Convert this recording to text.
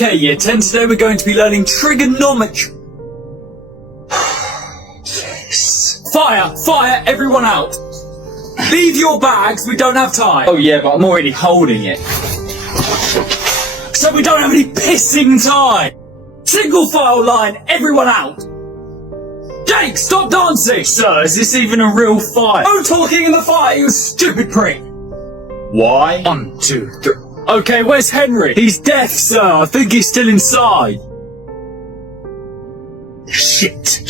Okay, Year 10, today we're going to be learning trigonometry. Yes. Fire! Fire! Everyone out! Leave your bags, we don't have time. Oh yeah, but I'm already holding it. So we don't have any pissing time! Single file line, everyone out! Jake, stop dancing! Sir, is this even a real fight? No talking in the fight, you stupid prick! Why? 1, 2, 3. Okay, where's Henry? He's deaf, sir. I think he's still inside. Shit.